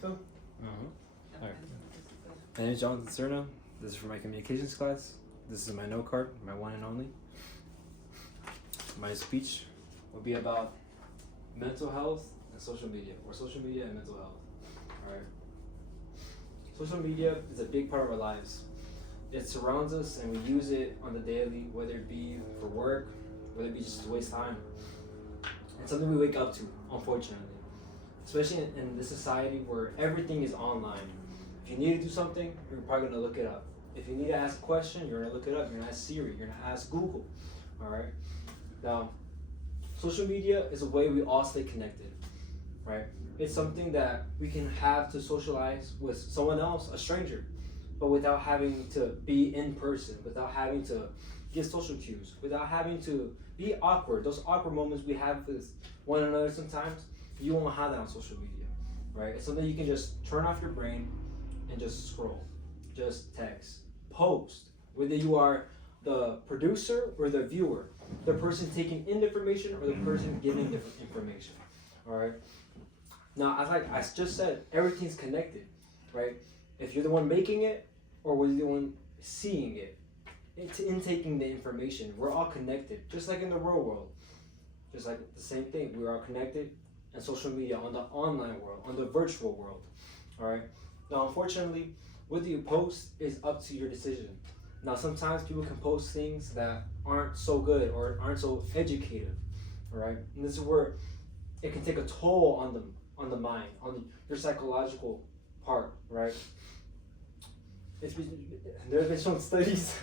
Go. All right. My name is Jonathan Cerna. This is for my communications class. This is my note card, my one and only. My speech will be about mental health and social media, or social media and mental health. All right. Social media is a big part of our lives. It surrounds us and we use it on the daily, whether it be for work, whether it be just to waste time. It's something we wake up to, unfortunately. Especially in this society where everything is online. If you need to do something, you're probably gonna look it up. If you need to ask a question, you're gonna look it up. You're gonna ask Siri, you're gonna ask Google. Alright? Now, social media is a way we all stay connected. Right? It's something that we can have to socialize with someone else, a stranger, but without having to be in person, without having to give social cues, without having to be awkward. Those awkward moments we have with one another sometimes, you won't have that on social media, right? It's something you can just turn off your brain and just scroll, just text, post, whether you are the producer or the viewer, the person taking in the information or the person giving different information, all right? Now, like I just said, everything's connected, right? If you're the one making it or whether you're the one seeing it, intaking the information, we're all connected, just like in the real world. Just like the same thing, we're all connected and social media on the online world, on the virtual world, all right? Now, unfortunately, whether you post is up to your decision. Now, sometimes people can post things that aren't so good or aren't so educative, all right? And this is where it can take a toll on the mind, on your psychological part, right? There have been shown studies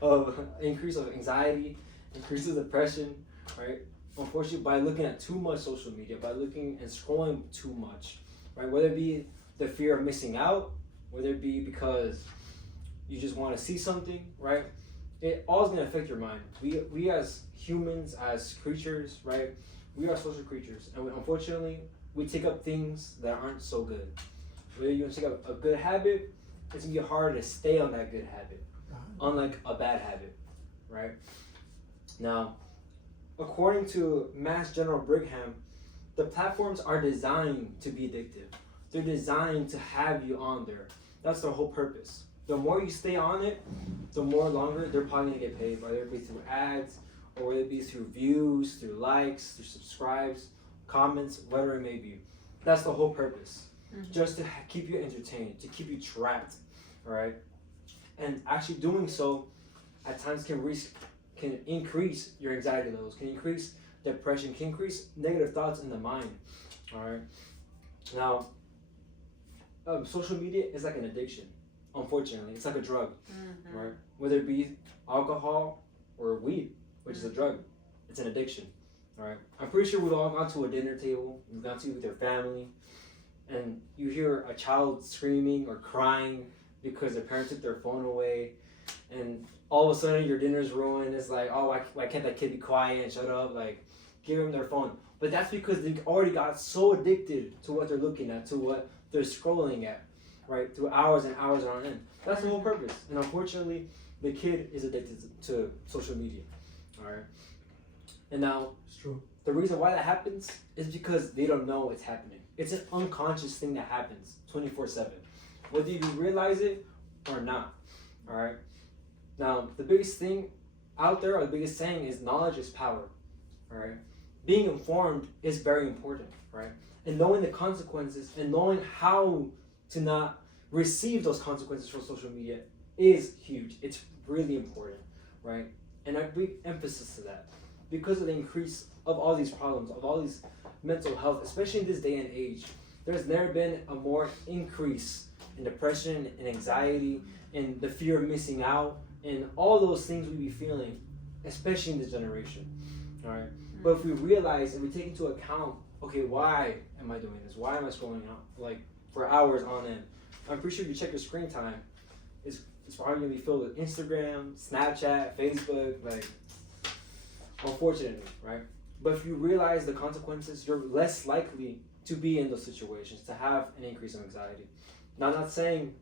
of increase of anxiety, increase of depression, right? Unfortunately, by looking at too much social media, by looking and scrolling too much, right? Whether it be the fear of missing out, whether it be because you just want to see something, right? It all is going to affect your mind. We as humans, as creatures, right? We are social creatures, and unfortunately, we take up things that aren't so good. Whether you take up a good habit, it's going to be harder to stay on that good habit, unlike a bad habit, right? Now, according to Mass General Brigham, the platforms are designed to be addictive. They're designed to have you on there. That's their whole purpose. The more you stay on it, the more longer they're probably gonna get paid, whether it be through ads, or whether it be through views, through likes, through subscribes, comments, whatever it may be. That's the whole purpose. Just to keep you entertained, to keep you trapped, all right? And actually doing so at times can increase your anxiety levels, can increase depression, can increase negative thoughts in the mind, all right? Now, social media is like an addiction, unfortunately. It's like a drug, right? Whether it be alcohol or weed, which is a drug, it's an addiction, all right? I'm pretty sure we've all gone to a dinner table, you've gone to with your family, and you hear a child screaming or crying because their parents took their phone away, and all of a sudden your dinner's ruined. It's like, oh, why can't that kid be quiet and shut up? Like, give them their phone. But that's because they already got so addicted to what they're looking at, to what they're scrolling at, right? Through hours and hours on end. That's the whole purpose. And unfortunately, the kid is addicted to social media, all right? And now, It's true. The reason why that happens is because they don't know it's happening. It's an unconscious thing that happens 24/7, whether you realize it or not, all right? Now, the biggest thing out there, or the biggest saying is knowledge is power, all right? Being informed is very important, right? And knowing the consequences and knowing how to not receive those consequences from social media is huge. It's really important, right? And I bring emphasis to that because of the increase of all these problems, of all these mental health, especially in this day and age. There's never been a more increase in depression and anxiety and the fear of missing out and all those things we be feeling, especially in this generation, all right? But if we realize and we take into account, okay, why am I doing this? Why am I scrolling out like for hours on end? I'm pretty sure if you check your screen time, it's probably gonna be filled with Instagram, Snapchat, Facebook, like, unfortunately, right? But if you realize the consequences, you're less likely to be in those situations, to have an increase in anxiety. Now, I'm not saying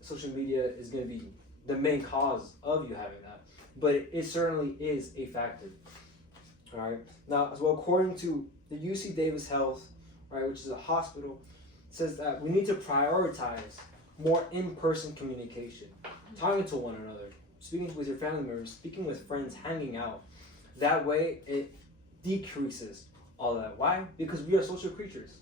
social media is gonna be the main cause of you having that, but it certainly is a factor. All right. Now, as well, according to the UC Davis Health, right, which is a hospital, says that we need to prioritize more in-person communication, talking to one another, speaking with your family members, speaking with friends, hanging out. That way, it decreases all that. Why? Because we are social creatures.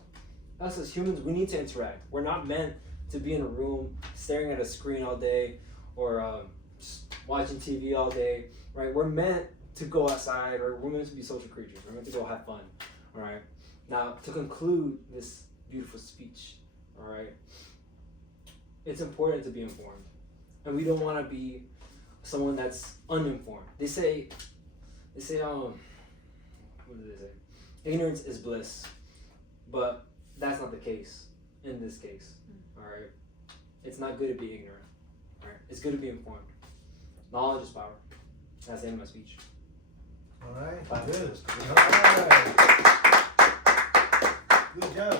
Us as humans, we need to interact. We're not meant to be in a room staring at a screen all day or just watching TV all day, right? We're meant to go outside, or we're meant to be social creatures. We're meant to go have fun, all right? Now, to conclude this beautiful speech, all right, it's important to be informed. And we don't want to be someone that's uninformed. They say, what do they say? Ignorance is bliss. But that's not the case in this case, all right? It's not good to be ignorant, all right? It's good to be informed. Knowledge is power. That's the end of my speech. All right, Five good. minutes. All right. Good job.